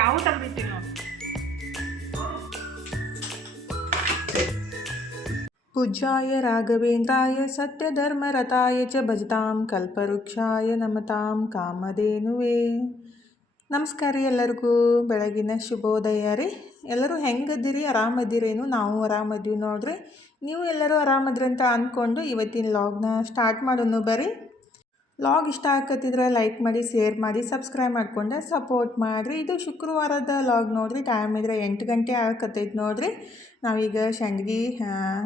ಯಾವ ತೆಗ್ದಿಟ್ಟಿನ पूज्याय राघवेन्द्राय सत्यधर्मरताय च भजतां कल्पवृक्षाय नमतां ಕಾಮಧೇನುವೇ. ನಮಸ್ಕಾರ ರೀ ಎಲ್ಲರಿಗೂ ಬೆಳಗಿನ ಶುಭೋದಯ ರೀ. ಎಲ್ಲರೂ ಹೆಂಗದಿರಿ? ಆರಾಮದಿರೇನು? ನಾವು ಆರಾಮದೀವಿ ನೋಡ್ರಿ. ನೀವು ಎಲ್ಲರೂ ಆರಾಮದ್ರಿ ಅಂತ ಅಂದ್ಕೊಂಡು ಇವತ್ತಿನ ಲಾಗ್ನ ಸ್ಟಾರ್ಟ್ ಮಾಡೋಣ ಬರ್ರಿ. ಲಾಗ್ ಇಷ್ಟ ಆಗತ್ತಿದ್ರೆ ಲೈಕ್ ಮಾಡಿ, ಶೇರ್ ಮಾಡಿ, ಸಬ್ಸ್ಕ್ರೈಬ್ ಮಾಡ್ಕೊಂಡು ಸಪೋರ್ಟ್ ಮಾಡಿರಿ. ಇದು ಶುಕ್ರವಾರದ ಲಾಗ್ ನೋಡಿರಿ. ಟೈಮ್ ಇದ್ರೆ 8 ಗಂಟೆ ಆಗತ್ತೈತೆ ನೋಡಿರಿ. ನಾವೀಗ ಸಂಡ್ಗೆ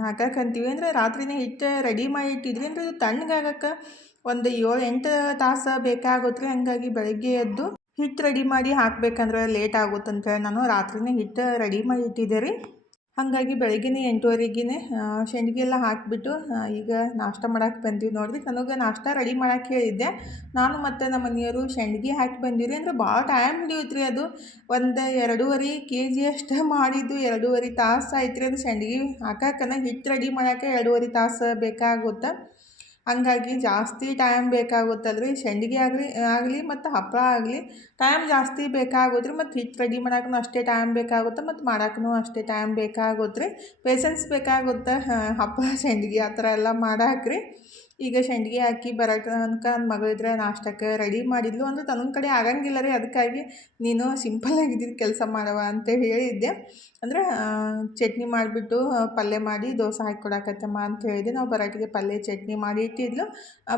ಹಾಕಕ್ಕಂತೀವಿ. ಅಂದರೆ ರಾತ್ರಿನೇ ಹಿಟ್ಟು ರೆಡಿ ಮಾಡಿ ಇಟ್ಟಿದ್ರಿ. ಅಂದರೆ ಇದು ತಣ್ಣಗಾಗಕ್ಕೆ ಒಂದು 7-8 ತಾಸು ಬೇಕಾಗುತ್ತೆ. ಹಾಗಾಗಿ ಬೆಳಗ್ಗೆ ಎದ್ದು ಹಿಟ್ಟು ರೆಡಿ ಮಾಡಿ ಹಾಕ್ಬೇಕಂದ್ರೆ ಲೇಟ್ ಆಗುತ್ತಂತ ನಾನು ರಾತ್ರಿನೇ ಹಿಟ್ಟು ರೆಡಿ ಮಾಡಿ ಇಟ್ಟಿದ್ದೆ ರೀ. ಹಾಗಾಗಿ ಬೆಳಗ್ಗೆನೇ 8:30ಗೆ ಸಂಡ್ಗೆ ಎಲ್ಲ ಹಾಕಿಬಿಟ್ಟು ಈಗ ನಾಷ್ಟ ಮಾಡೋಕೆ ಬಂದೀವಿ ನೋಡಿರಿ. ನನಗೆ ನಾಷ್ಟ ರೆಡಿ ಮಾಡೋಕೆ ಹೇಳಿದ್ದೆ. ನಾನು ಮತ್ತು ನಮ್ಮ ಮನೆಯವರು ಸಂಡ್ಗೆ ಹಾಕಿ ಬಂದಿರಿ. ಅಂದರೆ ಭಾಳ ಟೈಮ್ ಹಿಡಿಯುತ್ತೆ ರೀ. ಅದು ಒಂದು 2.5 kg ಅಷ್ಟು ಮಾಡಿದ್ದು 2.5 ತಾಸು ಆಯ್ತು ರೀ. ಅದು ಸಂಡ್ಗೆ ಹಾಕಕ್ಕನ ಹಿಟ್ಟು ರೆಡಿ ಮಾಡೋಕೆ 2.5 ತಾಸು ಬೇಕಾಗುತ್ತೆ. ಹಂಗಾಗಿ ಜಾಸ್ತಿ ಟೈಮ್ ಬೇಕಾಗುತ್ತಲ್ಲ ರೀ. ಸಂಡ್ಗೆ ಆಗಲಿ ಮತ್ತು ಹಪ್ಪಳ ಆಗಲಿ ಟೈಮ್ ಜಾಸ್ತಿ ಬೇಕಾಗುತ್ತೆ ರೀ. ಮತ್ತು ಹಿಟ್ಟು ರೆಡಿ ಮಾಡೋಕ್ಕೂ ಅಷ್ಟೇ ಟೈಮ್ ಬೇಕಾಗುತ್ತೆ ಮತ್ತು ಮಾಡೋಕ್ಕೂ ಅಷ್ಟೇ ಟೈಮ್ ಬೇಕಾಗುತ್ತೆ ರೀ. ಪೇಷನ್ಸ್ ಬೇಕಾಗುತ್ತೆ ಹಪ್ಪಳ ಸಂಡ್ಗೆ ಆ ಥರ ಎಲ್ಲ ಮಾಡೋಕೆ ರೀ. ಈಗ ಸಂಡ್ಗೆ ಹಾಕಿ ಬರೋ ತನಕ ನನ್ನ ಮಗಳಿದ್ರೆ ನಾಷ್ಟಕ್ಕೆ ರೆಡಿ ಮಾಡಿದ್ಲು. ಅಂದರೆ ತನ್ನೊಂದು ಕಡೆ ಆಗಂಗಿಲ್ಲ ರೀ. ಅದಕ್ಕಾಗಿ ನೀನು ಸಿಂಪಲ್ಲಾಗಿದ್ದಿದ್ದು ಕೆಲಸ ಮಾಡವ ಅಂತ ಹೇಳಿದ್ದೆ. ಅಂದರೆ ಚಟ್ನಿ ಮಾಡಿಬಿಟ್ಟು ಪಲ್ಯ ಮಾಡಿ ದೋಸೆ ಹಾಕಿ ಕೊಡಕತ್ತಮ್ಮ ಅಂತ ಹೇಳಿದೆ. ನಾವು ಬರಾಟಿಗೆ ಪಲ್ಯ ಚಟ್ನಿ ಮಾಡಿ ಇಟ್ಟಿದ್ಲು.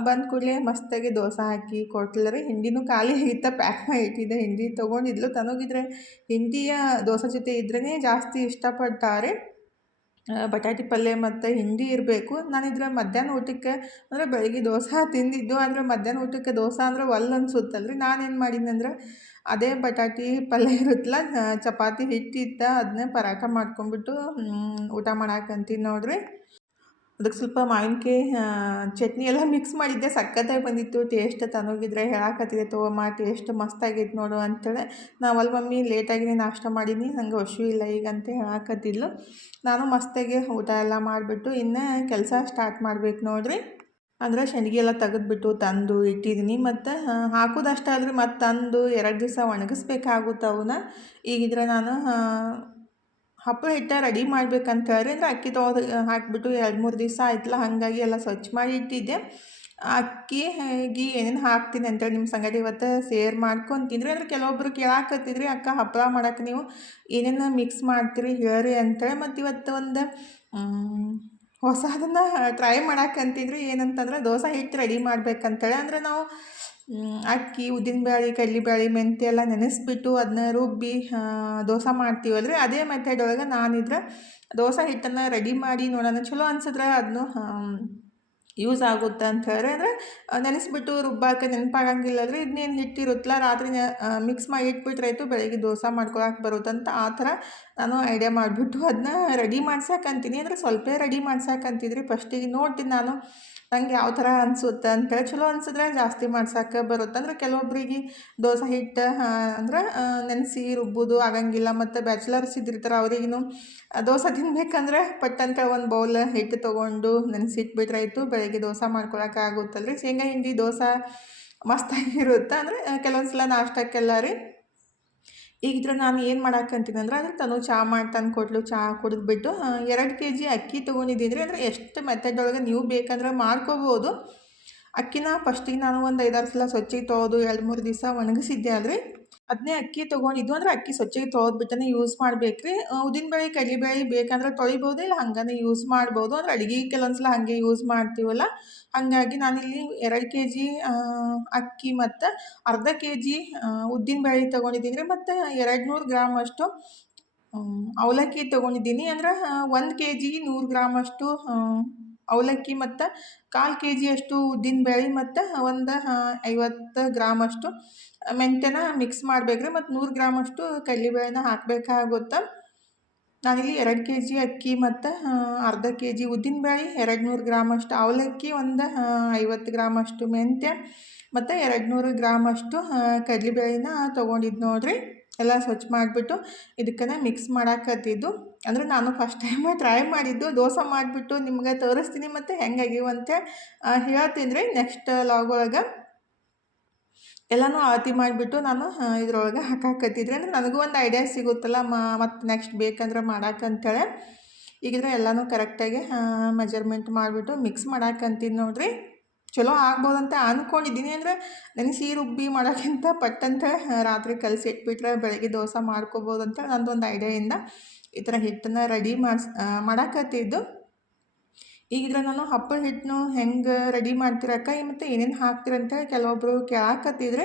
ಬಂದ ಕೂಡಲೇ ಮಸ್ತಾಗಿ ದೋಸೆ ಹಾಕಿ ಕೊಟ್ಲು ರೀ. ಹಿಂಡಿನೂ ಖಾಲಿ ಆಗಿತ್ತ, ಪ್ಯಾಕ್ ಮಾಡಿ ಇಟ್ಟಿದ್ದೆ. ಹಿಂಡಿ ತೊಗೊಂಡಿದ್ಲು. ತನಗಿದ್ರೆ ಹಿಂಡಿಯ ದೋಸೆ ಜೊತೆ ಇದ್ರೇ ಜಾಸ್ತಿ ಇಷ್ಟಪಡ್ತಾರೆ. ಬಟಾಟಿ ಪಲ್ಯ ಮತ್ತು ಹಿಂಡಿ ಇರಬೇಕು. ನಾನಿದ್ರೆ ಮಧ್ಯಾಹ್ನ ಊಟಕ್ಕೆ ಅಂದರೆ ಬೆಳಗ್ಗೆ ದೋಸೆ ತಿಂದಿದ್ದು. ಆದರೆ ಮಧ್ಯಾಹ್ನ ಊಟಕ್ಕೆ ದೋಸೆ ಅಂದ್ರೆ ಅನ್ಸುತ್ತಲ್ಲ ರೀ. ನಾನೇನು ಮಾಡೀನಿ ಅಂದ್ರೆ ಅದೇ ಬಟಾಟಿ ಪಲ್ಯ ಇರುತ್ತಲ್ಲ, ಚಪಾತಿ ಹಿಟ್ಟಿತ್ತು, ಅದನ್ನೇ ಪರಾಟ ಮಾಡ್ಕೊಂಬಿಟ್ಟು ಊಟ ಮಾಡಾಕಂತೀನಿ ನೋಡ್ರಿ. ಅದಕ್ಕೆ ಸ್ವಲ್ಪ ಮಾವಿನಕಾಯಿ ಚಟ್ನಿ ಎಲ್ಲ ಮಿಕ್ಸ್ ಮಾಡಿದ್ದೆ. ಸಖತ್ತಾಗಿ ಬಂದಿತ್ತು ಟೇಸ್ಟ್. ತನಗಿದ್ರೆ ಹೇಳಾಕತ್ತಿದೆ, ತೊಗೊಮ್ಮ ಟೇಸ್ಟ್ ಮಸ್ತಾಗೈತೆ ನೋಡು ಅಂತೇಳಿ. ನಾವಲ್ಲಿ ಮಮ್ಮಿ ಲೇಟಾಗಿನೇ ನಾಷ್ಟ ಮಾಡೀನಿ, ನಂಗೆ ಹಸಿವು ಇಲ್ಲ ಈಗ ಅಂತ ಹೇಳಾಕತ್ತಿದ್ಲು. ನಾನು ಮಸ್ತಾಗಿ ಊಟ ಎಲ್ಲ ಮಾಡಿಬಿಟ್ಟು ಇನ್ನು ಕೆಲಸ ಸ್ಟಾರ್ಟ್ ಮಾಡ್ಬೇಕು ನೋಡಿರಿ. ಅಂದರೆ ಸಂಡ್ಗೆ ಎಲ್ಲ ತೆಗೆದ್ಬಿಟ್ಟು ತಂದು ಇಟ್ಟಿದ್ದೀನಿ. ಮತ್ತು ಹಾಕೋದಷ್ಟೇ ಅಲ್ರಿ, ಮತ್ತು ತಂದು 2 ದಿವಸ ಒಣಗಿಸ್ಬೇಕಾಗುತ್ತೆ ಅವನ್ನ. ಈಗಿದ್ರೆ ನಾನು ಹಪ್ಪಳ ಹಿಟ್ಟು ರೆಡಿ ಮಾಡ್ಬೇಕಂತ ಹೇಳಿ ಅಂದರೆ ಅಕ್ಕಿ ತೊಗೊದು ಹಾಕಿಬಿಟ್ಟು 2-3 ದಿವಸ ಆಯ್ತಲ್ಲ. ಹಾಗಾಗಿ ಎಲ್ಲ ಸ್ವಚ್ಛ ಮಾಡಿ ಇಟ್ಟಿದ್ದೆ. ಅಕ್ಕಿಗೆ ಏನೇನು ಹಾಕ್ತೀನಿ ಅಂತೇಳಿ ನಿಮ್ಮ ಸಂಗತಿ ಇವತ್ತು ಶೇರ್ ಮಾಡ್ಕೊತಿದ್ರಿ. ಅಂದರೆ ಕೆಲವೊಬ್ಬರು ಕೇಳಾಕತ್ತಿದ್ರಿ, ಅಕ್ಕ ಹಪ್ಪಳ ಮಾಡೋಕೆ ನೀವು ಏನೇನು ಮಿಕ್ಸ್ ಮಾಡ್ತೀರಿ ಹೇಳ್ರಿ ಅಂತೇಳಿ. ಮತ್ತು ಇವತ್ತು ಒಂದು ಹೊಸದನ್ನು ಟ್ರೈ ಮಾಡಾಕಂತಿದ್ರಿ. ಏನಂತಂದ್ರೆ ದೋಸೆ ಹಿಟ್ಟು ರೆಡಿ ಮಾಡ್ಬೇಕಂತೇಳಿ. ಅಂದರೆ ನಾವು ಅಕ್ಕಿ, ಉದ್ದಿನಬೇಳೆ, ಕಡಲೆಬೇಳೆ, ಮೆಂತ್ಯ ಎಲ್ಲ ನೆನೆಸ್ಬಿಟ್ಟು ಅದನ್ನ ರುಬ್ಬಿ ದೋಸೆ ಮಾಡ್ತೀವಲ್ರಿ. ಅದೇ ಮೆಥಡ್ ಒಳಗೆ ನಾನಿದ್ರೆ ದೋಸೆ ಹಿಟ್ಟನ್ನು ರೆಡಿ ಮಾಡಿ ನೋಡೋಣ, ಚಲೋ ಅನ್ಸಿದ್ರೆ ಅದನ್ನು ಯೂಸ್ ಆಗುತ್ತೆ ಅಂತ ಹೇಳಿ. ಅಂದರೆ ನೆನೆಸ್ಬಿಟ್ಟು ರುಬ್ಬಾಕೆ ನೆನಪಾಗಂಗಿಲ್ಲ ರೀ. ಇದನ್ನೇನು ಹಿಟ್ಟಿರುತ್ತಲ್ಲ ರಾತ್ರಿ ಮಿಕ್ಸ್ ಮಾಡಿ ಇಟ್ಬಿಟ್ರಾಯ್ತು, ಬೆಳಗ್ಗೆ ದೋಸೆ ಮಾಡ್ಕೊಳಕ್ಕೆ ಬರುತ್ತಂತ ಆ ಥರ ನಾನು ಐಡಿಯಾ ಮಾಡಿಬಿಟ್ಟು ಅದನ್ನ ರೆಡಿ ಮಾಡ್ಸಕ್ಕಂತೀನಿ. ಅಂದರೆ ಸ್ವಲ್ಪ ರೆಡಿ ಮಾಡ್ಸಕ್ಕಂತಿದ್ರಿ. ಫಸ್ಟಿಗೆ ನೋಡ್ತೀನಿ ನಾನು ನಂಗೆ ಯಾವ ಥರ ಅನಿಸುತ್ತೆ ಅಂತೇಳಿ. ಚಲೋ ಅನ್ಸಿದ್ರೆ ಜಾಸ್ತಿ ಮಾಡ್ಸೋಕೆ ಬರುತ್ತೆ. ಅಂದರೆ ಕೆಲವೊಬ್ರಿಗೆ ದೋಸೆ ಹಿಟ್ಟು ಅಂದ್ರೆ ನೆನೆಸಿ ರುಬ್ಬೋದು ಆಗಂಗಿಲ್ಲ. ಮತ್ತು ಬ್ಯಾಚುಲರ್ಸ್ ಇದ್ದಿರ್ತಾರೆ, ಅವ್ರಿಗೂ ದೋಸೆ ತಿನ್ಬೇಕಂದ್ರೆ ಪಟ್ಟಂತ ಒಂದು ಬೌಲ್ ಹಿಟ್ಟು ತೊಗೊಂಡು ನೆನೆಸಿಟ್ಬಿಟ್ರಾಯ್ತು, ಬೆಳಗ್ಗೆ ದೋಸೆ ಮಾಡ್ಕೊಳಕ್ಕೆ ಆಗುತ್ತಲ್ಲ ರೀ. ಶೇಂಗಾ ಹಿಂಡಿ ದೋಸೆ ಮಸ್ತಾಗಿರುತ್ತೆ. ಅಂದರೆ ಕೆಲವೊಂದು ಸಲ ನಾಷ್ಟಕ್ಕೆಲ್ಲ ರೀ. ಈಗಿದ್ರೆ ನಾನು ಏನು ಮಾಡಾಕಂತೀನಿ ಅಂದ್ರೆ ಅದಕ್ಕೆ ತನು ಚಹಾ ಮಾಡಿ ತಂದು ಕೊಟ್ಲು. ಚಹಾ ಕುಡಿದ್ಬಿಟ್ಟು 2 kg ಅಕ್ಕಿ ತೊಗೊಂಡಿದ್ದೀನಿ. ಅಂದರೆ ಎಷ್ಟು ಮೆಥಡ್ ಒಳಗೆ ನೀವು ಬೇಕಂದ್ರೆ ಮಾಡ್ಕೋಬೋದು. ಅಕ್ಕಿನ ಫಸ್ಟಿಗೆ ನಾನು ಒಂದು 5-6 ಸಲ ಸ್ವಚ್ಛಗೆ ತೊಳೆದು 2-3 ದಿವಸ ಒಣಗಿಸಿದ್ದೆ ಅಲ್ರಿ. ಅದನ್ನೇ ಅಕ್ಕಿ ತೊಗೊಂಡಿದ್ದು. ಅಂದರೆ ಅಕ್ಕಿ ಸ್ವಚ್ಛಗೆ ತೊಳೆದ್ಬಿಟ್ಟನೆ ಯೂಸ್ ಮಾಡ್ಬೇಕು ರೀ. ಉದ್ದಿನಬೇಳೆ, ಕಡಲೆಬೇಳೆ ಬೇಕಂದ್ರೆ ತೊಳಿಬೋದು, ಇಲ್ಲ ಹಂಗನೇ ಯೂಸ್ ಮಾಡ್ಬೋದು. ಅಂದರೆ ಅಡುಗೆ ಕೆಲವೊಂದು ಸಲ ಹಾಗೆ ಯೂಸ್ ಮಾಡ್ತೀವಲ್ಲ. ಹಾಗಾಗಿ ನಾನಿಲ್ಲಿ 2 kg ಅಕ್ಕಿ ಮತ್ತು ಅರ್ಧ kg ಉದ್ದಿನಬೇಳೆ ತೊಗೊಂಡಿದ್ದೀನಿ ರೀ. ಮತ್ತು 200 ಗ್ರಾಮ್ ಅಷ್ಟು ಅವಲಕ್ಕಿ ತೊಗೊಂಡಿದ್ದೀನಿ. ಅಂದ್ರೆ 1 kg 100 ಗ್ರಾಮ್ ಅಷ್ಟು ಅವಲಕ್ಕಿ ಮತ್ತು 1/4 kg ಅಷ್ಟು ಉದ್ದಿನಬೇಳೆ ಮತ್ತು ಒಂದು 50 ಗ್ರಾಮ್ ಅಷ್ಟು ಮೆಂತ್ಯನ ಮಿಕ್ಸ್ ಮಾಡ್ಬೇಕ್ರಿ. ಮತ್ತು 100 ಗ್ರಾಮ್ ಅಷ್ಟು ಕಡಲೆಬೇಳೆನ ಹಾಕಬೇಕಾಗುತ್ತೆ. ನಾನಿಲ್ಲಿ 2 kg ಅಕ್ಕಿ ಮತ್ತು ಅರ್ಧ kg ಉದ್ದಿನಬೇಳೆ, 200 ಗ್ರಾಮ್ ಅಷ್ಟು ಅವಲಕ್ಕಿ, ಒಂದು 50 ಗ್ರಾಮ್ ಅಷ್ಟು ಮೆಂತ್ಯ ಮತ್ತು 200 ಗ್ರಾಮ್ ಅಷ್ಟು ಕಡಲೆಬೇಳೆನ ತೊಗೊಂಡಿದ್ದು ನೋಡಿರಿ. ಎಲ್ಲ ಸ್ವಚ್ಛ ಮಾಡಿಬಿಟ್ಟು ಇದಕ್ಕನ್ನು ಮಿಕ್ಸ್ ಮಾಡಾಕತ್ತಿದ್ದು. ಅಂದರೆ ನಾನು ಫಸ್ಟ್ ಟೈಮ್ ಟ್ರೈ ಮಾಡಿದ್ದು. ದೋಸೆ ಮಾಡಿಬಿಟ್ಟು ನಿಮ್ಗೆ ತೋರಿಸ್ತೀನಿ ಮತ್ತು ಹೆಂಗಾಗಿವು ಅಂತೇಳಿ ಹೇಳ್ತೀನಿ ರೀ ನೆಕ್ಸ್ಟ್ ಲಾಗ್ ಒಳಗೆ. ಎಲ್ಲನೂ ಅಳತೆ ಮಾಡಿಬಿಟ್ಟು ನಾನು ಇದ್ರೊಳಗೆ ಹಾಕಾಕತ್ತಿದ್ರೆ ಅಂದ್ರೆ ನನಗೂ ಒಂದು ಐಡಿಯಾ ಸಿಗುತ್ತಲ್ಲ ಮತ್ತು ನೆಕ್ಸ್ಟ್ ಬೇಕಂದ್ರೆ ಮಾಡಾಕಂತೇಳಿ ಈಗಿದ್ರೆ ಎಲ್ಲನೂ ಕರೆಕ್ಟಾಗಿ ಮೆಜರ್ಮೆಂಟ್ ಮಾಡಿಬಿಟ್ಟು ಮಿಕ್ಸ್ ಮಾಡಾಕಂತೀನಿ ನೋಡ್ರಿ. ಚಲೋ ಆಗ್ಬೋದಂತ ಅಂದ್ಕೊಂಡಿದ್ದೀನಿ. ಅಂದರೆ ನೆನೆಸಿ ರುಬ್ಬಿ ಮಾಡೋಕ್ಕಿಂತ ಪಟ್ಟಂತ ರಾತ್ರಿ ಕಲಸಿ ಇಟ್ಬಿಟ್ರೆ ಬೆಳಗ್ಗೆ ದೋಸೆ ಮಾಡ್ಕೋಬೋದಂತ ನಂದೊಂದು ಐಡಿಯಾಯಿಂದ ಈ ಥರ ಹಿಟ್ಟನ್ನು ರೆಡಿ ಮಾಡಾಕತ್ತಿದ್ದು. ಈಗಿದ್ರೆ ನಾನು ಹಪ್ಪಳ ಹಿಟ್ಟನ್ನು ಹೆಂಗೆ ರೆಡಿ ಮಾಡ್ತೀರಕ್ಕ ಮತ್ತು ಏನೇನು ಹಾಕ್ತೀರಂತೇಳಿ ಕೆಲವೊಬ್ಬರು ಕೇಳಾಕತ್ತಿದ್ರೆ,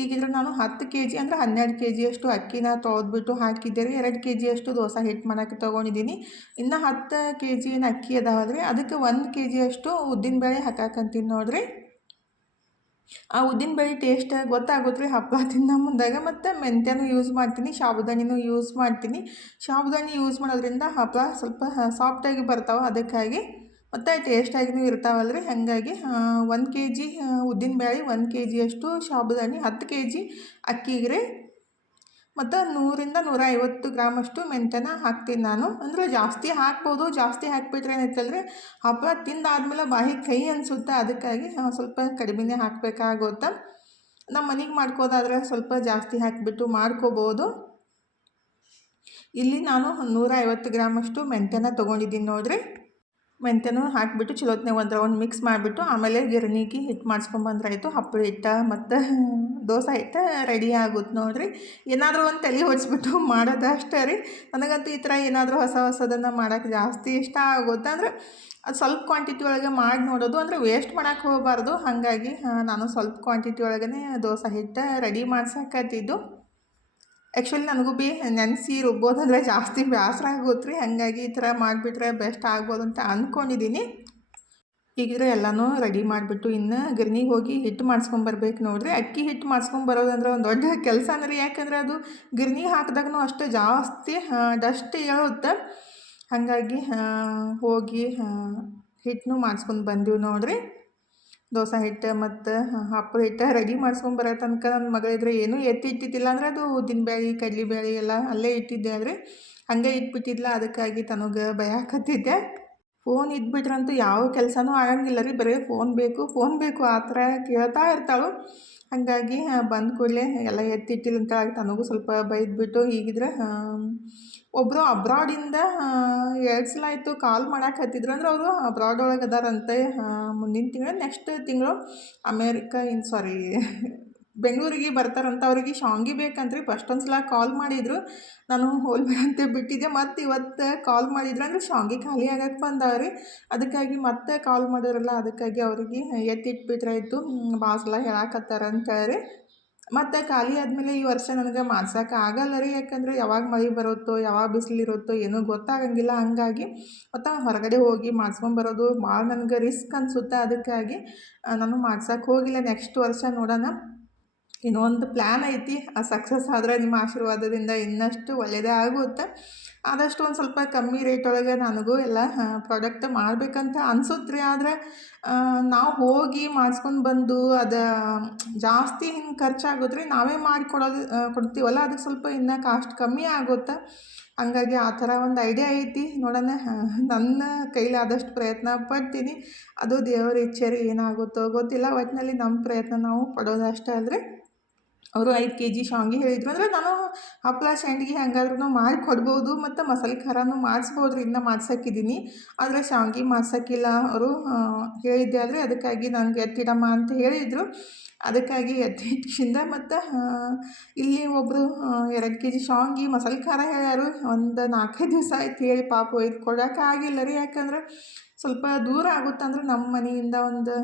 ಈಗಿದ್ರೆ ನಾನು 10 kg ಅಂದರೆ 12 kg ಅಕ್ಕಿನ ತೊಳೆದ್ಬಿಟ್ಟು ಹಾಕಿದ್ದೆ ರೀ. 2 kg ದೋಸೆ ಹಿಟ್ಟು ಮಾಡೋಕ್ಕೆ ತೊಗೊಂಡಿದ್ದೀನಿ. ಇನ್ನು 10 kg ಏನು ಅಕ್ಕಿ ಅದಾವಲ್ರಿ, ಅದಕ್ಕೆ 1 kg ಉದ್ದಿನಬೇಳೆ ಹಾಕಾಕಂತೀನಿ ನೋಡಿರಿ. ಆ ಉದ್ದಿನಬೇಳೆ ಟೇಸ್ಟ್ ಗೊತ್ತಾಗುತ್ತೆ ರೀ ಹಪ್ಪಳ ತಿನ್ನೋ ಮುಂದಾಗ. ಮತ್ತು ಮೆಂತ್ಯನೂ ಯೂಸ್ ಮಾಡ್ತೀನಿ, ಸಾಬುದಾನಿನೂ ಯೂಸ್ ಮಾಡ್ತೀನಿ. ಸಾಬುದಾನಿ ಯೂಸ್ ಮಾಡೋದ್ರಿಂದ ಹಪ್ಪಳ ಸ್ವಲ್ಪ ಸಾಫ್ಟಾಗಿ ಬರ್ತಾವೆ, ಅದಕ್ಕಾಗಿ ಮತ್ತು ಟೇಸ್ಟಾಗಿಯೂ ಇರ್ತಾವಲ್ರಿ. ಹಾಗಾಗಿ 1 kg ಉದ್ದಿನಬೇಳೆ, 1 kg ಸಾಬುದಾನಿ, 10 kg ಅಕ್ಕಿಗೆ ರೀ ಮತ್ತು 100ರಿಂದ 150 ಗ್ರಾಮಷ್ಟು ಮೆಂತ್ಯನ ಹಾಕ್ತೀನಿ ನಾನು. ಅಂದರೆ ಜಾಸ್ತಿ ಹಾಕ್ಬೋದು, ಜಾಸ್ತಿ ಹಾಕಿಬಿಟ್ರೆ ಏನೈತಲ್ರಿ ಹಪ್ಪಳ ತಿಂದಾದ್ಮೇಲೆ ಬಾಯಿ ಕಹಿ ಅನಿಸುತ್ತೆ, ಅದಕ್ಕಾಗಿ ಸ್ವಲ್ಪ ಕಡಿಮೆನೇ ಹಾಕಬೇಕಾಗುತ್ತೆ. ನಮ್ಮ ಮನೆಗೆ ಮಾಡ್ಕೋದಾದ್ರೆ ಸ್ವಲ್ಪ ಜಾಸ್ತಿ ಹಾಕಿಬಿಟ್ಟು ಮಾಡ್ಕೋಬೋದು. ಇಲ್ಲಿ ನಾನು 150 ಗ್ರಾಮಷ್ಟು ಮೆಂತ್ಯನ ತೊಗೊಂಡಿದ್ದೀನಿ ನೋಡಿರಿ. ಮೆಂತ್ಯನೂ ಹಾಕಿಬಿಟ್ಟು ಚಲೋತ್ನಾಗ ಒಂದು ರೌಂಡ್ ಮಿಕ್ಸ್ ಮಾಡಿಬಿಟ್ಟು ಆಮೇಲೆ ಗಿರಣಿಗೆ ಹಿಟ್ಟು ಮಾಡಿಸ್ಕೊಂಬಂದ್ರಾಯ್ತು. ಹಪ್ಪಳ ಹಿಟ್ಟು ಮತ್ತು ದೋಸೆ ಹಿಟ್ಟು ರೆಡಿ ಆಗುತ್ತೆ ನೋಡಿರಿ. ಏನಾದರೂ ಒಂದು ತಲೆ ಹೊಡ್ಸ್ಬಿಟ್ಟು ಮಾಡೋದು ಅಷ್ಟೇ ರೀ. ನನಗಂತೂ ಈ ಥರ ಏನಾದರೂ ಹೊಸದನ್ನು ಮಾಡೋಕ್ಕೆ ಜಾಸ್ತಿ ಇಷ್ಟ ಆಗುತ್ತೆ. ಅಂದರೆ ಅದು ಸ್ವಲ್ಪ ಕ್ವಾಂಟಿಟಿ ಒಳಗೆ ಮಾಡಿ ನೋಡೋದು, ಅಂದರೆ ವೇಸ್ಟ್ ಮಾಡೋಕ್ಕೆ ಹೋಗಬಾರ್ದು. ಹಾಗಾಗಿ ನಾನು ಸ್ವಲ್ಪ ಕ್ವಾಂಟಿಟಿ ಒಳಗೇ ದೋಸೆ ಹಿಟ್ಟು ರೆಡಿ ಮಾಡ್ಸಕತ್ತಿದ್ದು. ಆ್ಯಕ್ಚುಲಿ ನನಗೂ ನೆನೆಸಿ ರುಬ್ಬೋದಂದರೆ ಜಾಸ್ತಿ ಬೇಸರ ಆಗುತ್ತೆ ರೀ. ಹಾಗಾಗಿ ಈ ಥರ ಮಾಡಿಬಿಟ್ರೆ ಬೆಸ್ಟ್ ಆಗ್ಬೋದು ಅಂತ ಅಂದ್ಕೊಂಡಿದ್ದೀನಿ. ಈಗಿದ್ರೆ ಎಲ್ಲನೂ ರೆಡಿ ಮಾಡಿಬಿಟ್ಟು ಇನ್ನು ಗಿರ್ನಿಗೆ ಹೋಗಿ ಹಿಟ್ಟು ಮಾಡಿಸ್ಕೊಂಬರ್ಬೇಕು ನೋಡಿರಿ. ಅಕ್ಕಿ ಹಿಟ್ಟು ಮಾಡಿಸ್ಕೊಂಬರೋದಂದ್ರೆ ಒಂದು ದೊಡ್ಡ ಕೆಲಸನೇ ರೀ. ಯಾಕಂದರೆ ಅದು ಗಿರ್ನಿಗೆ ಹಾಕಿದಾಗೂ ಅಷ್ಟು ಜಾಸ್ತಿ ಡಸ್ಟ್ ಏಳುತ್ತೆ. ಹಾಗಾಗಿ ಹೋಗಿ ಹಿಟ್ಟನ್ನು ಮಾಡಿಸ್ಕೊಂಡು ಬಂದೀವಿ ನೋಡಿರಿ. ದೋಸೆ ಹಿಟ್ಟು ಮತ್ತು ಹಪ್ಪಳ ಹಿಟ್ಟು ರೆಡಿ ಮಾಡಿಸ್ಕೊಂಬರೋ ತನಕ ನನ್ನ ಮಗಳಿದ್ರೆ ಏನೂ ಎತ್ತಿಟ್ಟಿದ್ದಿಲ್ಲ. ಅಂದರೆ ಅದು ಉದ್ದಿನಬೇಳೆ ಕಡಲೆಬೇಳೆ ಎಲ್ಲ ಅಲ್ಲೇ ಇಟ್ಟಿದ್ದೆ, ಆದರೆ ಹಾಗೆ ಇಟ್ಬಿಟ್ಟಿದ್ಲ. ಅದಕ್ಕಾಗಿ ತನಗೆ ಭಯಾಕತ್ತಿದ್ದೆ. ಫೋನ್ ಇದ್ಬಿಟ್ರಂತೂ ಯಾವ ಕೆಲಸನೂ ಆಗಂಗಿಲ್ಲ ರೀ. ಬರೀ ಫೋನ್ ಬೇಕು ಆ ಥರ ಕೇಳ್ತಾ ಇರ್ತಾಳು. ಹಾಗಾಗಿ ಬಂದ ಕೂಡಲೇ ಎಲ್ಲ ಎತ್ತಿಟ್ಟಿಲ್ಲ ಅಂತ ತನಗೂ ಸ್ವಲ್ಪ ಬೈದ್ಬಿಟ್ಟು ಈಗಿದ್ರೆ ಒಬ್ಬರು ಅಬ್ರಾಡಿಂದ 2 ಸಲ ಆಯಿತು ಕಾಲ್ ಮಾಡಾಕತ್ತಿದ್ರು. ಅಂದ್ರೆ ಅವರು ಅಬ್ರಾಡ್ ಒಳಗೆ ಅದಾರಂತೆ. ಮುಂದಿನ ತಿಂಗಳು ನೆಕ್ಸ್ಟ್ ತಿಂಗಳು ಬೆಂಗಳೂರಿಗೆ ಬರ್ತಾರಂತ. ಅವ್ರಿಗೆ ಶಾವ್ಗೆ ಬೇಕಂತ್ರಿ. ಫಸ್ಟ್ ಒಂದು ಸಲ ಕಾಲ್ ಮಾಡಿದರು, ನಾನು ಹೋಲ್ಬೇಕಂತ ಬಿಟ್ಟಿದ್ದೆ. ಮತ್ತು ಇವತ್ತು ಕಾಲ್ ಮಾಡಿದ್ರು, ಅಂದರೆ ಶಾವ್ಗೆ ಖಾಲಿ ಆಗಕ್ಕೆ ಬಂದವ್ರಿ. ಅದಕ್ಕಾಗಿ ಮತ್ತೆ ಕಾಲ್ ಮಾಡಿದ್ರಲ್ಲ, ಅದಕ್ಕಾಗಿ ಅವ್ರಿಗೆ ಎತ್ತಿಟ್ಬಿಟ್ರಾಯ್ತು. ಭಾಳ ಸಲ ಹೇಳಾಕತ್ತಾರ ಅಂತೇಳಿ. ಮತ್ತು ಖಾಲಿ ಆದಮೇಲೆ ಈ ವರ್ಷ ನನಗೆ ಮಾಡ್ಸೋಕೆ ಆಗಲ್ಲ ರೀ. ಯಾಕಂದರೆ ಯಾವಾಗ ಮಳೆ ಬರುತ್ತೋ ಯಾವಾಗ ಬಿಸಿಲಿರುತ್ತೋ ಏನೂ ಗೊತ್ತಾಗಂಗಿಲ್ಲ. ಹಂಗಾಗಿ ಮತ್ತು ಹೊರಗಡೆ ಹೋಗಿ ಮಾಡಿಸ್ಕೊಂಬರೋದು ಭಾಳ ನನಗೆ ರಿಸ್ಕ್ ಅನಿಸುತ್ತೆ. ಅದಕ್ಕಾಗಿ ನಾನು ಮಾಡ್ಸೋಕೆ ಹೋಗಿಲ್ಲ. ನೆಕ್ಸ್ಟ್ ವರ್ಷ ನೋಡೋಣ. ಇನ್ನೊಂದು ಪ್ಲ್ಯಾನ್ ಐತಿ, ಸಕ್ಸಸ್ ಆದರೆ ನಿಮ್ಮ ಆಶೀರ್ವಾದದಿಂದ ಇನ್ನಷ್ಟು ಒಳ್ಳೆಯದೇ ಆಗುತ್ತೆ. ಆದಷ್ಟು ಒಂದು ಸ್ವಲ್ಪ ಕಮ್ಮಿ ರೇಟ್ ಒಳಗೆ ನನಗೂ ಎಲ್ಲ ಪ್ರಾಡಕ್ಟ್ ಮಾಡಬೇಕಂತ ಅನ್ಸುತ್ತೆ ರೀ. ಆದರೆ ನಾವು ಹೋಗಿ ಮಾಡಿಸ್ಕೊಂಡು ಬಂದು ಅದು ಜಾಸ್ತಿ ಹಿಂಗೆ ಖರ್ಚಾಗುತ್ತೆ ರೀ. ನಾವೇ ಕೊಡ್ತೀವಲ್ಲ, ಅದಕ್ಕೆ ಸ್ವಲ್ಪ ಇನ್ನೂ ಕಾಸ್ಟ್ ಕಮ್ಮಿ ಆಗುತ್ತೆ. ಹಂಗಾಗಿ ಆ ಥರ ಒಂದು ಐಡಿಯಾ ಐತಿ. ನೋಡೋಣ, ನನ್ನ ಕೈಲಾದಷ್ಟು ಪ್ರಯತ್ನ ಪಡ್ತೀನಿ. ಅದು ದೇವರ ಇಚ್ಛೆ ರೀ, ಏನಾಗುತ್ತೋ ಗೊತ್ತಿಲ್ಲ. ಒಟ್ಟಿನಲ್ಲಿ ನಮ್ಮ ಪ್ರಯತ್ನ ನಾವು ಪಡೋದಷ್ಟೇ ಅಲ್ರಿ. ಅವರು 5 kg ಶಾವ್ಗೆ ಹೇಳಿದ್ರು. ಅಂದರೆ ನಾನು ಹಪ್ಪಳ ಸಂಡ್ಗೆ ಹೆಂಗಾದ್ರೂ ಮಾಡಿ ಕೊಡ್ಬೋದು ಮತ್ತು ಮಸಾಲೆ ಖಾರನೂ ಮಾಡಿಸ್ಬೋದು ರೀ. ಇನ್ನೂ ಮಾಡ್ಸೋಕ್ಕಿದ್ದೀನಿ, ಆದರೆ ಶಾವ್ಗೆ ಮಾಡ್ಸೋಕ್ಕಿಲ್ಲ ಅವರು ಹೇಳಿದ್ದೆ. ಆದರೆ ಅದಕ್ಕಾಗಿ ನನಗೆ ಎತ್ತಿಡಮ್ಮ ಅಂತ ಹೇಳಿದರು. ಅದಕ್ಕಾಗಿ ಎತ್ತಿಟ್ಟಿಂದ ಮತ್ತು ಇಲ್ಲಿ ಒಬ್ಬರು 2 kg ಶಾವ್ಗೆ ಮಸಾಲೆ ಖಾರ ಹೇಳ್ಯಾರು. ಒಂದು 4-5 ದಿವಸ ಆಯ್ತು ಹೇಳಿ ಪಾಪ ಒಯ್ದು ಕೊಡೋಕ್ಕಾಗಿಲ್ಲ ರೀ. ಯಾಕಂದ್ರೆ ಸ್ವಲ್ಪ ದೂರ ಆಗುತ್ತೆ. ಅಂದರೆ ನಮ್ಮ ಮನೆಯಿಂದ ಒಂದು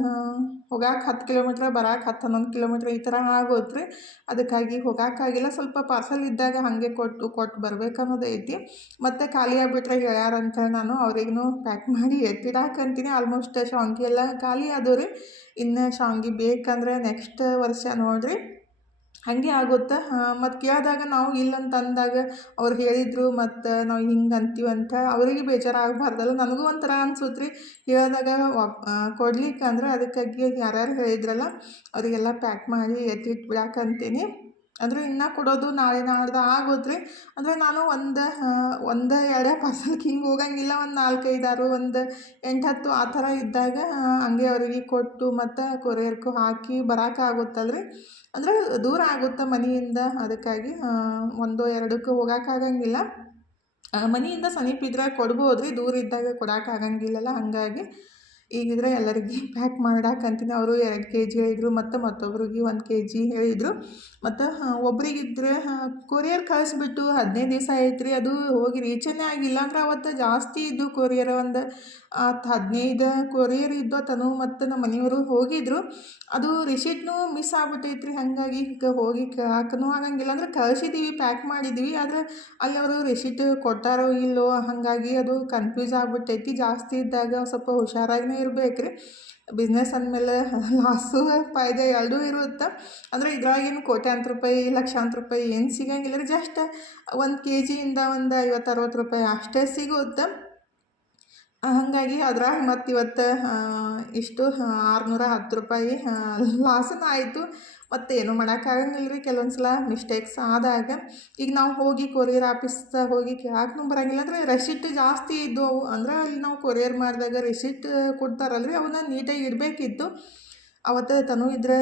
ಹೋಗಕ್ಕೆ 10 ಕಿಲೋಮೀಟ್ರ್, ಬರಕ್ಕೆ 10-11 ಕಿಲೋಮೀಟ್ರ್ ಈ ಥರ ಆಗುತ್ತೆ ರೀ. ಅದಕ್ಕಾಗಿ ಹೋಗೋಕ್ಕಾಗಿಲ್ಲ. ಸ್ವಲ್ಪ ಪಾರ್ಸಲ್ ಇದ್ದಾಗ ಹಾಗೆ ಕೊಟ್ಟು ಬರ್ಬೇಕನ್ನೋದು ಐತಿ. ಮತ್ತು ಖಾಲಿ ಆಗಿಬಿಟ್ರೆ ಹೇಳ್ಯಾರಂತ ನಾನು ಅವ್ರಿಗೂ ಪ್ಯಾಕ್ ಮಾಡಿ ಎತ್ತಿಡಾಕಂತೀನಿ. ಆಲ್ಮೋಸ್ಟ್ ಶಾವ್ಗೆ ಎಲ್ಲ ಖಾಲಿ ಆದವು ರೀ. ಇನ್ನು ಶಾವ್ಗೆ ಬೇಕಂದ್ರೆ ನೆಕ್ಸ್ಟ್ ವರ್ಷ ನೋಡಿರಿ ಹಾಗೆ ಆಗುತ್ತೆ. ಮತ್ತು ಕೇಳಿದಾಗ ನಾವು ಇಲ್ಲಂತ ಅಂದಾಗ ಅವ್ರು ಹೇಳಿದರು, ಮತ್ತು ನಾವು ಹಿಂಗೆ ಅಂತೀವಂತ ಅವರಿಗೆ ಬೇಜಾರಾಗಬಾರ್ದಲ್ಲ. ನನಗೂ ಒಂಥರ ಅನ್ಸುತ್ತೆ ರೀ ಹೇಳಿದಾಗ ಕೊಡ್ಲಿಕ್ಕೆ. ಅಂದರೆ ಅದಕ್ಕಾಗಿ ಯಾರ್ಯಾರು ಹೇಳಿದ್ರಲ್ಲ ಅವರಿಗೆಲ್ಲ ಪ್ಯಾಕ್ ಮಾಡಿ ಎತ್ತಿಟ್ಬಿಡಾಕಂತೀನಿ. ಅಂದರೆ ಇನ್ನೂ ಕೊಡೋದು ನಾಳೆ ನಾಡ್ದು ಆಗೋದ್ರಿ. ಅಂದರೆ ನಾನು ಒಂದು ಎರಡೇ ಪಾರ್ಸಲ್ಗೆ ಹಿಂಗೆ ಹೋಗಂಗಿಲ್ಲ. ಒಂದು 4, 5, 6, ಒಂದು 8, 10 ಆ ಥರ ಇದ್ದಾಗ ಹಂಗೆ ಅವ್ರಿಗೆ ಕೊಟ್ಟು ಮತ್ತು ಕೊರಿಯರ್ಗೂ ಹಾಕಿ ಬರೋಕ್ಕಾಗುತ್ತಲ್ರಿ. ಅಂದರೆ ದೂರ ಆಗುತ್ತೆ ಮನೆಯಿಂದ, ಅದಕ್ಕಾಗಿ 1, 2ಕ್ಕೆ ಹೋಗೋಕ್ಕಾಗಂಗಿಲ್ಲ. ಮನೆಯಿಂದ ಸಮೀಪ ಇದ್ರೆ ಕೊಡ್ಬೋದು ರೀ, ದೂರ ಇದ್ದಾಗ ಕೊಡೋಕ್ಕಾಗಂಗಿಲ್ಲಲ್ಲ. ಹಾಗಾಗಿ ಈಗಿದ್ರೆ ಎಲ್ಲರಿಗೆ ಪ್ಯಾಕ್ ಮಾಡಾಕಂತೀನಿ. ಅವರು 2 kg ಹೇಳಿದರು ಮತ್ತು ಮತ್ತೊಬ್ರಿಗೆ 1 kg ಹೇಳಿದರು. ಮತ್ತು ಒಬ್ರಿಗಿದ್ರೆ ಕೊರಿಯರ್ ಕಳಿಸ್ಬಿಟ್ಟು 15 ದಿವಸ ಆಯ್ತು ರೀ, ಅದು ಹೋಗಿ ರೀಚೇ ಆಗಿಲ್ಲ. ಅಂದ್ರೆ ಅವತ್ತು ಜಾಸ್ತಿ ಇದ್ದು ಕೊರಿಯರ್, ಒಂದು 15 ಕೊರಿಯರ್ ಇದ್ದು ತನು ಮತ್ತು ನಮ್ಮ ಮನೆಯವರು ಹೋಗಿದ್ರು. ಅದು ರಿಸೀಟ್ನೂ ಮಿಸ್ ಆಗ್ಬಿಟ್ಟೈತ್ರಿ. ಹಾಗಾಗಿ ಈಗ ಹೋಗಿ ಕೇಳಕ್ಕೂ ಆಗಂಗಿಲ್ಲ. ಅಂದ್ರೆ ಕಳಿಸಿದ್ದೀವಿ, ಪ್ಯಾಕ್ ಮಾಡಿದ್ದೀವಿ, ಆದರೆ ಅಲ್ಲಿ ಅವರು ರಿಸೀಟ್ ಕೊಟ್ಟಾರೋ ಇಲ್ಲೋ, ಹಾಗಾಗಿ ಅದು ಕನ್ಫ್ಯೂಸ್ ಆಗ್ಬಿಟ್ಟೈತಿ. ಜಾಸ್ತಿ ಇದ್ದಾಗ ಸ್ವಲ್ಪ ಹುಷಾರಾಗಿನೇ ಇರ್ಬೇಕು ರೀ. ಬಿಸ್ನೆಸ್ ಅಂದಮೇಲೆ ಲಾಸು ಫಾಯ್ದೆ ಎರಡೂ ಇರುತ್ತೆ. ಅಂದರೆ ಇದ್ರಾಗೇನು ಕೋಟ್ಯಾಂತರ ರೂಪಾಯಿ, ಲಕ್ಷಾಂತರ ರೂಪಾಯಿ ಏನು ಸಿಗಂಗಿಲ್ಲ ರೀ. ಜಸ್ಟ್ 1 kg ಇಂದ ಒಂದು 50-60 ರೂಪಾಯಿ ಅಷ್ಟೇ ಸಿಗುತ್ತೆ. ಹಾಗಾಗಿ ಅದ್ರಾಗ ಮತ್ತು ಇವತ್ತು ಇಷ್ಟು 610 ರೂಪಾಯಿ ಲಾಸನ ಆಯಿತು. ಮತ್ತು ಏನು ಮಾಡೋಕ್ಕಾಗಂಗಿಲ್ಲ ರೀ. ಕೆಲವೊಂದು ಸಲ ಮಿಸ್ಟೇಕ್ಸ್ ಆದಾಗ ಈಗ ನಾವು ಹೋಗಿ ಕೊರಿಯರ್ ಆಫೀಸ್ದಾಗ ಹೋಗಿ ಕೇಳಕ್ಕೂ ಬರೋಂಗಿಲ್ಲ. ಅಂದರೆ ರೆಸಿಟ್ ಜಾಸ್ತಿ ಇದ್ದವು. ಅಂದ್ರೆ ಅಲ್ಲಿ ನಾವು ಕೊರಿಯರ್ ಮಾಡಿದಾಗ ರಿಸಿಟ್ ಕೊಡ್ತಾರಲ್ರಿ, ಅವನ್ನ ನೀಟಾಗಿ ಇಡಬೇಕಿತ್ತು. ಅವತ್ತು ತನು ಇದ್ರೆ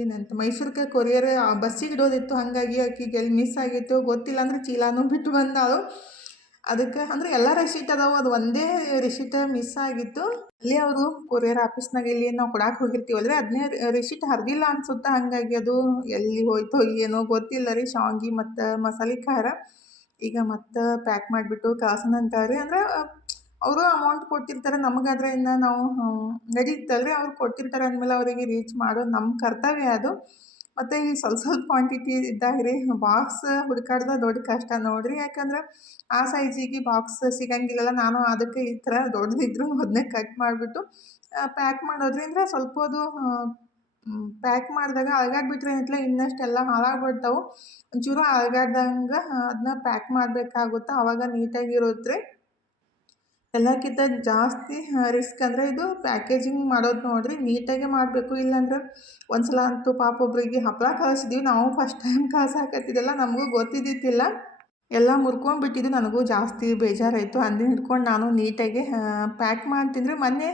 ಏನಂತ ಮೈಸೂರಿಗೆ ಕೊರಿಯರ್ ಬಸ್ಸಿಗೆ ಇಡೋದಿತ್ತು. ಹಾಗಾಗಿ ಆಕಿಗೆ ಎಲ್ಲಿ ಮಿಸ್ ಆಗಿತ್ತು ಗೊತ್ತಿಲ್ಲ. ಅಂದರೆ ಚೀಲಾನು ಬಿಟ್ಟು ಬಂದಾಳು. ಅದಕ್ಕೆ ಅಂದರೆ ಎಲ್ಲ ರಿಸೀಟ್ ಅದಾವೆ, ಅದು ಒಂದೇ ರಿಸೀಟ್ ಮಿಸ್ ಆಗಿತ್ತು. ಅಲ್ಲಿ ಅವರು ಕೊರಿಯರ್ ಆಫೀಸ್ನಾಗ ಇಲ್ಲಿ ನಾವು ಕೊಡಕ್ಕೆ ಹೋಗಿರ್ತೀವಲ್ರಿ, ಅದನ್ನೇ ರಿಸೀಟ್ ಹರಿದಿಲ್ಲ ಅನ್ಸುತ್ತೆ. ಹಾಗಾಗಿ ಅದು ಎಲ್ಲಿ ಹೋಯ್ತೋ ಏನೋ ಗೊತ್ತಿಲ್ಲ ರೀ. ಶಾವ್ಗೆ ಮತ್ತು ಮಸಾಲೆ ಖಾರ ಈಗ ಮತ್ತು ಪ್ಯಾಕ್ ಮಾಡಿಬಿಟ್ಟು ಕಳ್ಸೋಣಂತಾರೆ. ಅಂದ್ರೆ ಅವರು ಅಮೌಂಟ್ ಕೊಟ್ಟಿರ್ತಾರೆ ನಮಗಾದ್ರೆ, ಇನ್ನು ನಾವು ನಡೀತಲ್ರಿ. ಅವ್ರು ಕೊಟ್ಟಿರ್ತಾರೆ ಅಂದಮೇಲೆ ಅವರಿಗೆ ರೀಚ್ ಮಾಡೋದು ನಮ್ಮ ಕರ್ತವ್ಯ ಅದು. ಮತ್ತು ಈ ಸ್ವಲ್ಪ ಕ್ವಾಂಟಿಟಿ ಇದ್ದಾಗ ರೀ ಬಾಕ್ಸ್ ಹುಡುಕಾಡ್ದ ದೊಡ್ಡ ಕಷ್ಟ ನೋಡಿರಿ. ಯಾಕಂದ್ರೆ ಆ ಸೈಜಿಗೆ ಬಾಕ್ಸ್ ಸಿಗಂಗಿಲ್ಲಲ್ಲ. ನಾನು ಅದಕ್ಕೆ ಈ ಥರ ದೊಡ್ಡದಿದ್ರು ಅದನ್ನೇ ಕಟ್ ಮಾಡಿಬಿಟ್ಟು ಪ್ಯಾಕ್ ಮಾಡೋದ್ರಿ. ಅಂದರೆ ಸ್ವಲ್ಪ ಅದು ಪ್ಯಾಕ್ ಮಾಡಿದಾಗ ಅಳಗಾಡ್ಬಿಟ್ರೆ ಏನೈತಲ್ಲ, ಇನ್ನಷ್ಟೆಲ್ಲ ಹಾಳಾಗ್ಬಿಡ್ತಾವೆ. ಒಂಚೂರು ಅಳಗಾಡ್ದಂಗೆ ಅದನ್ನ ಪ್ಯಾಕ್ ಮಾಡಬೇಕಾಗುತ್ತೆ, ಆವಾಗ ನೀಟಾಗಿರುತ್ತೆ ರೀ. ಎಲ್ಲಕ್ಕಿಂತ ಜಾಸ್ತಿ ರಿಸ್ಕ್ ಅಂದರೆ ಇದು ಪ್ಯಾಕೇಜಿಂಗ್ ಮಾಡೋದು ನೋಡಿರಿ. ನೀಟಾಗೆ ಮಾಡಬೇಕು. ಇಲ್ಲಾಂದ್ರೆ ಒಂದು ಸಲ ಅಂತೂ ಪಾಪ ಒಬ್ಬರಿಗೆ ಹಪ್ಪಳ ಕಳಿಸಿದ್ದೀವಿ ನಾವು. ಫಸ್ಟ್ ಟೈಮ್ ಕಳ್ಸಾಕತ್ತಿದ್ದೆಲ್ಲ ನಮಗೂ ಗೊತ್ತಿದ್ದಿತ್ತಿಲ್ಲ, ಎಲ್ಲ ಮುರ್ಕೊಂಡ್ಬಿಟ್ಟಿದ್ದು. ನನಗೂ ಜಾಸ್ತಿ ಬೇಜಾರಾಯಿತು. ಅಂದಿನ ಹಿಡ್ಕೊಂಡು ನಾನು ನೀಟಾಗಿ ಪ್ಯಾಕ್ ಮಾಡ್ತೀನಿ ರೀ. ಮೊನ್ನೆ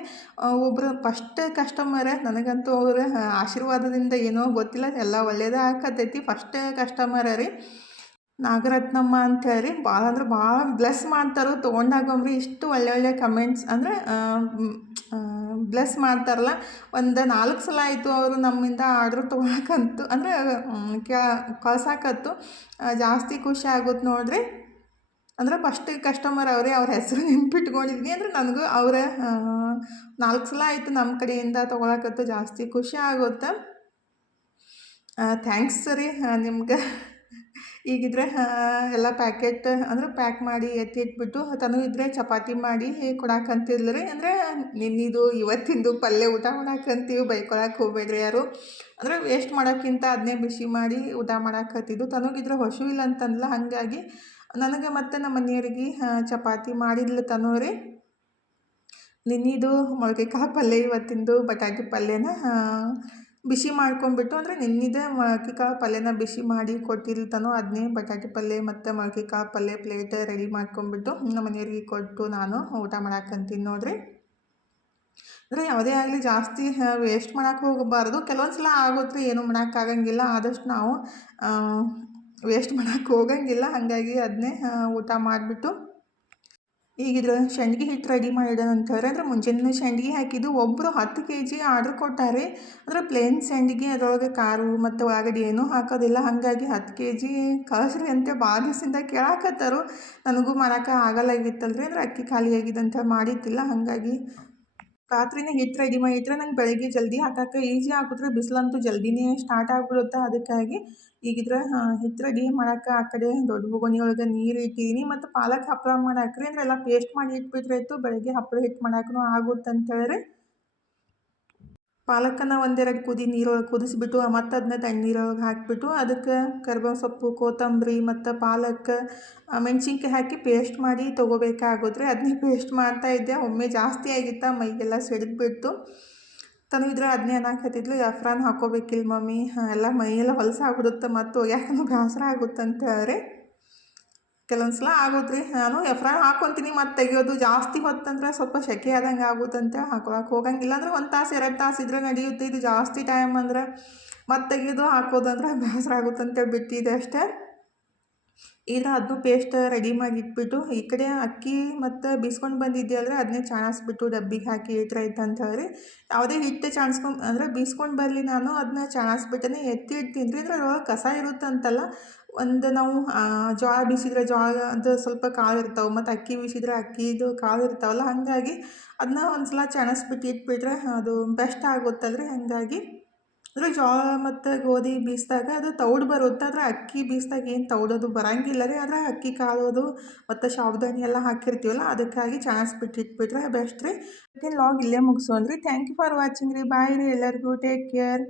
ಒಬ್ಬರು ಫಸ್ಟ್ ಕಸ್ಟಮರ್, ನನಗಂತೂ ಅವ್ರ ಆಶೀರ್ವಾದದಿಂದ ಏನೋ ಗೊತ್ತಿಲ್ಲ, ಎಲ್ಲ ಒಳ್ಳೇದೇ ಆಕತ್ತೈತಿ. ಫಸ್ಟ್ ಕಸ್ಟಮರ ರೀ, ನಾಗರತ್ನಮ್ಮ ಅಂತೇಳಿ. ಭಾಳ ಅಂದ್ರೆ ಭಾಳ ಬ್ಲೆಸ್ ಮಾಡ್ತಾರೆ ತೊಗೊಂಡಾಗಂಬ್ರಿ. ಇಷ್ಟು ಒಳ್ಳೆ ಕಮೆಂಟ್ಸ್ ಅಂದರೆ ಬ್ಲೆಸ್ ಮಾಡ್ತಾರಲ್ಲ. ಒಂದು 4 ಸಲ ಆಯಿತು ಅವರು ನಮ್ಮಿಂದ ಆರ್ಡ್ರ್ ತೊಗೊಳಕಂತು, ಅಂದರೆ ಕಳ್ಸಾಕತ್ತು. ಜಾಸ್ತಿ ಖುಷಿ ಆಗುತ್ತೆ ನೋಡಿರಿ. ಅಂದರೆ ಫಸ್ಟ್ ಕಸ್ಟಮರ್ ಅವರೇ, ಅವ್ರ ಹೆಸರು ನೆನ್ಪಿಟ್ಕೊಂಡಿದ್ನಿ. ಅಂದರೆ ನನಗೂ ಅವರ 4 ಸಲ ಆಯಿತು ನಮ್ಮ ಕಡೆಯಿಂದ ತೊಗೊಳಕತ್ತು. ಜಾಸ್ತಿ ಖುಷಿ ಆಗುತ್ತೆ. ಥ್ಯಾಂಕ್ಸ್ ರೀ ನಿಮ್ಗೆ. ಈಗಿದ್ರೆ ಎಲ್ಲ ಪ್ಯಾಕೆಟ್ ಅಂದರೆ ಪ್ಯಾಕ್ ಮಾಡಿ ಎತ್ತಿಟ್ಬಿಟ್ಟು ತನು ಇದ್ದರೆ ಚಪಾತಿ ಮಾಡಿ ಕೊಡಾಕಂತಿದ್ಲು ರೀ. ಅಂದರೆ ನಿನ್ನಿದು ಇವತ್ತಿಂದು ಪಲ್ಯ ಊಟ ಮಾಡಾಕಂತೀವಿ, ಬೈಕೊಳಕ್ಕೆ ಹೋಗ್ಬೇಡ್ರಿ ಯಾರು. ಅಂದರೆ ವೇಸ್ಟ್ ಮಾಡೋಕ್ಕಿಂತ ಅದನ್ನೇ ಬಿಸಿ ಮಾಡಿ ಊಟ ಮಾಡಾಕತ್ತಿದ್ದು. ತನುಗಿದ್ರೆ ಹಸಿವಿಲ್ಲ ಅಂತಂದ್ಲ, ಹಾಗಾಗಿ ನನಗೆ ಮತ್ತು ನಮ್ಮ ಮನೆಯವರಿಗೆ ಚಪಾತಿ ಮಾಡಿದ್ಲು ತನು ರೀ. ನಿನ್ನಿದು ಮೊಳಕೆ ಕಾಳು ಪಲ್ಯ, ಇವತ್ತಿಂದು ಬಟಾಟೆ ಪಲ್ಯನ ಬಿಸಿ ಮಾಡ್ಕೊಂಡ್ಬಿಟ್ಟು, ಅಂದರೆ ನಿನ್ನಿದೆ ಮೊಳಕೆ ಕಾಳು ಪಲ್ಯನ ಬಿಸಿ ಮಾಡಿ ಕೊಟ್ಟಿರ್ತಾನೋ, ಅದನ್ನೇ ಬಟಾಟೆ ಪಲ್ಯ ಮತ್ತು ಮೊಳಕೆ ಕಾಳು ಪಲ್ಯ ಪ್ಲೇಟ್ ರೆಡಿ ಮಾಡ್ಕೊಂಡ್ಬಿಟ್ಟು ನಮ್ಮ ಮನೆಯವ್ರಿಗೆ ಕೊಟ್ಟು ನಾನು ಊಟ ಮಾಡಾಕಂತೀನಿ ನೋಡಿರಿ. ಅಂದರೆ ಯಾವುದೇ ಆಗಲಿ ಜಾಸ್ತಿ ವೇಸ್ಟ್ ಮಾಡೋಕೆ ಹೋಗಬಾರ್ದು. ಕೆಲವೊಂದು ಸಲ ಆಗುತ್ತೆ ರೀ, ಏನೂ ಮಾಡೋಕ್ಕಾಗಂಗಿಲ್ಲ. ಆದಷ್ಟು ನಾವು ವೇಸ್ಟ್ ಮಾಡೋಕೆ ಹೋಗಂಗಿಲ್ಲ. ಹಾಗಾಗಿ ಅದನ್ನೇ ಊಟ ಮಾಡಿಬಿಟ್ಟು ಈಗಿದ್ರೆ ಸಂಡ್ಗೆ ಹಿಟ್ಟು ರೆಡಿ ಮಾಡಿಡೋಣಂತಾರೆ. ಅಂದರೆ ಮುಂಜಾನೆ ಸಂಡ್ಗೆ ಹಾಕಿದ್ದು. ಒಬ್ಬರು 10 kg ಆರ್ಡ್ರ್ ಕೊಟ್ಟಾರೆ. ಅಂದರೆ ಪ್ಲೇನ್ ಸಂಡ್ಗೆ, ಅದರೊಳಗೆ ಖಾರ ಮತ್ತು ಒಳಗಡೆ ಏನೂ ಹಾಕೋದಿಲ್ಲ. ಹಾಗಾಗಿ 10 kg ಕಳಿಸ್ರಿ ಅಂತ ಭಾಳ ದಿವಸದಿಂದ ಕೇಳಾಕತ್ತಾರು. ನನಗೂ ಮಾಡೋಕೆ ಆಗಲ್ಲಾಗಿತ್ತಲ್ರಿ. ಅಂದರೆ ಅಕ್ಕಿ ಖಾಲಿ ಆಗಿದ್ದಂತ ಮಾಡಿದ್ದಿಲ್ಲ. ಹಾಗಾಗಿ ರಾತ್ರಿನೇ ಹಿಟ್ಟು ರೆಡಿ ಮಾಡಿಟ್ರೆ ನಂಗೆ ಬೆಳಗ್ಗೆ ಜಲ್ದಿ ಹಾಕೋಕೆ ಈಸಿ ಆಗುತ್ತೆ. ಬಿಸಿಲಂತೂ ಜಲ್ದಿನೇ ಸ್ಟಾರ್ಟ್ ಆಗಿಬಿಡುತ್ತೆ. ಅದಕ್ಕಾಗಿ ಈಗಿದ್ರೆ ಹಿಟ್ಟು ರೆಡಿ ಮಾಡೋಕೆ ಆ ಕಡೆ ದೊಡ್ಡ ಬೊಗಣಿ ಒಳಗೆ ನೀರು ಇಟ್ಟಿದ್ದೀನಿ. ಮತ್ತು ಪಾಲಕ್ ಹಪ್ಪಳ ಮಾಡಾಕ್ರಿ. ಅಂದರೆ ಎಲ್ಲ ಪೇಸ್ಟ್ ಮಾಡಿ ಇಟ್ಬಿಟ್ರೆ ಆಯಿತು, ಬೆಳಗ್ಗೆ ಹಪ್ಪಳ ಹಿಟ್ಟು ಮಾಡೋಕ್ಕೂ ಆಗುತ್ತೆ ಅಂತೇಳಿ ಪಾಲಕನ್ನು 1-2 ಕುದಿ ನೀರೊಳಗೆ ಕುದಿಸ್ಬಿಟ್ಟು ಮತ್ತು ಅದನ್ನ ತಣ್ಣೀರೊಳಗೆ ಹಾಕಿಬಿಟ್ಟು ಅದಕ್ಕೆ ಕರಿಬೇವು ಸೊಪ್ಪು, ಕೊತ್ತಂಬರಿ ಮತ್ತು ಪಾಲಕ್, ಮೆಣಸಿನ್ಕಾಯಿ ಹಾಕಿ ಪೇಸ್ಟ್ ಮಾಡಿ ತೊಗೋಬೇಕಾಗುತ್ತೆ. ಅದನ್ನೇ ಪೇಸ್ಟ್ ಮಾಡ್ತಾಯಿದ್ದೆ. ಒಮ್ಮೆ ಜಾಸ್ತಿ ಆಗಿತ್ತು, ಮೈಗೆಲ್ಲ ಸಿಡಿದ್ಬಿಟ್ಟು ತನು ಇದ್ರೆ ಅದನ್ನೇ ಅನ್ನಕತ್ತಿದ್ಲು, ಎಫ್ರಾನ್ ಹಾಕೋಬೇಕಿಲ್ಲ ಮಮ್ಮಿ, ಎಲ್ಲ ಮೈಯೆಲ್ಲ ಹೊಲಸಾಗ್ಬಿಡುತ್ತೆ ಮತ್ತು ಒಗ್ಯಾಕೂ ಬೇಸರ ಆಗುತ್ತಂತ ಹೇಳ್ರಿ. ಕೆಲವೊಂದು ಸಲ ಆಗೋದ್ರಿ, ನಾನು ಎಫ್ರಾನ್ ಹಾಕ್ಕೊತೀನಿ ಮತ್ತು ತೆಗಿಯೋದು ಜಾಸ್ತಿ ಹೊತ್ತಂದ್ರೆ ಸ್ವಲ್ಪ ಸೆಕೆ ಆದಂಗೆ ಆಗುತ್ತಂತ ಹಾಕೊಳಕ್ಕೆ ಹೋಗಂಗಿಲ್ಲ. ಅಂದ್ರೆ 1 ತಾಸು 2 ತಾಸು ಇದ್ರೆ ನಡೆಯುತ್ತೆ. ಇದು ಜಾಸ್ತಿ ಟೈಮ್ ಅಂದ್ರೆ ಮತ್ತು ತೆಗಿಯೋದು ಹಾಕೋದಂದ್ರೆ ಬೇಸರ ಆಗುತ್ತಂತೇಳಿ ಬಿಟ್ಟಿದೆ ಅಷ್ಟೇ. ಈಗ ಅದನ್ನು ಪೇಸ್ಟ್ ರೆಡಿ ಮಾಡಿ ಇಟ್ಬಿಟ್ಟು ಈ ಕಡೆ ಅಕ್ಕಿ ಮತ್ತು ಬೀಸ್ಕೊಂಡು ಬಂದಿದ್ದೆ ಅಂದರೆ ಅದನ್ನೇ ಚಾಣಿಸ್ಬಿಟ್ಟು ಡಬ್ಬಿಗೆ ಹಾಕಿ ಇಟ್ರೆ ಆಯ್ತು ಅಂತ ಹೇಳಿ. ಯಾವುದೇ ಹಿಟ್ಟು ಅಂದರೆ ಬೀಸ್ಕೊಂಡು ಬರಲಿ ನಾನು ಅದನ್ನ ಚಾಣಿಸ್ಬಿಟ್ಟೇ ಎತ್ತಿ ಇಡ್ತೀನಿ ರೀ. ಅದ್ರೊಳಗೆ ಕಸ ಇರುತ್ತಂತಲ್ಲ, ಒಂದು ನಾವು ಜೋಳ ಬೀಸಿದ್ರೆ ಜೋಳದ ಸ್ವಲ್ಪ ಕಾಳು ಇರ್ತಾವೆ, ಮತ್ತು ಅಕ್ಕಿ ಬೀಸಿದ್ರೆ ಅಕ್ಕಿದು ಕಾಳು ಇರ್ತಾವಲ್ಲ, ಹಾಗಾಗಿ ಅದನ್ನ ಒಂದು ಸಲ ಚಾಣಿಸ್ಬಿಟ್ಟು ಇಟ್ಬಿಟ್ರೆ ಅದು ಬೆಸ್ಟ್ ಆಗುತ್ತಲ್ರಿ. ಹಾಗಾಗಿ ಅಂದರೆ ಜೋಳ ಮತ್ತು ಗೋಧಿ ಬೀಸಿದಾಗ ಅದು ತೌಡು ಬರುತ್ತೆ, ಆದರೆ ಅಕ್ಕಿ ಬೀಸಿದಾಗ ಏನು ತೌಡೋದು ಬರೋಂಗಿಲ್ಲ ರೀ. ಆದರೆ ಅಕ್ಕಿ ಕಾಳೋದು ಮತ್ತು ಸಾಬುದಾನಿ ಎಲ್ಲ ಹಾಕಿರ್ತೀವಲ್ಲ, ಅದಕ್ಕಾಗಿ ಚಾಣಿಸ್ಬಿಟ್ಟು ಇಟ್ಬಿಟ್ರೆ ಬೆಸ್ಟ್ ರೀ. ಲಾಗ್ ಇಲ್ಲೇ ಮುಗಿಸೋಣ್ರಿ. ಥ್ಯಾಂಕ್ ಯು ಫಾರ್ ವಾಚಿಂಗ್ ರೀ. ಬಾಯ್ ರೀ ಎಲ್ಲರಿಗೂ. Take care.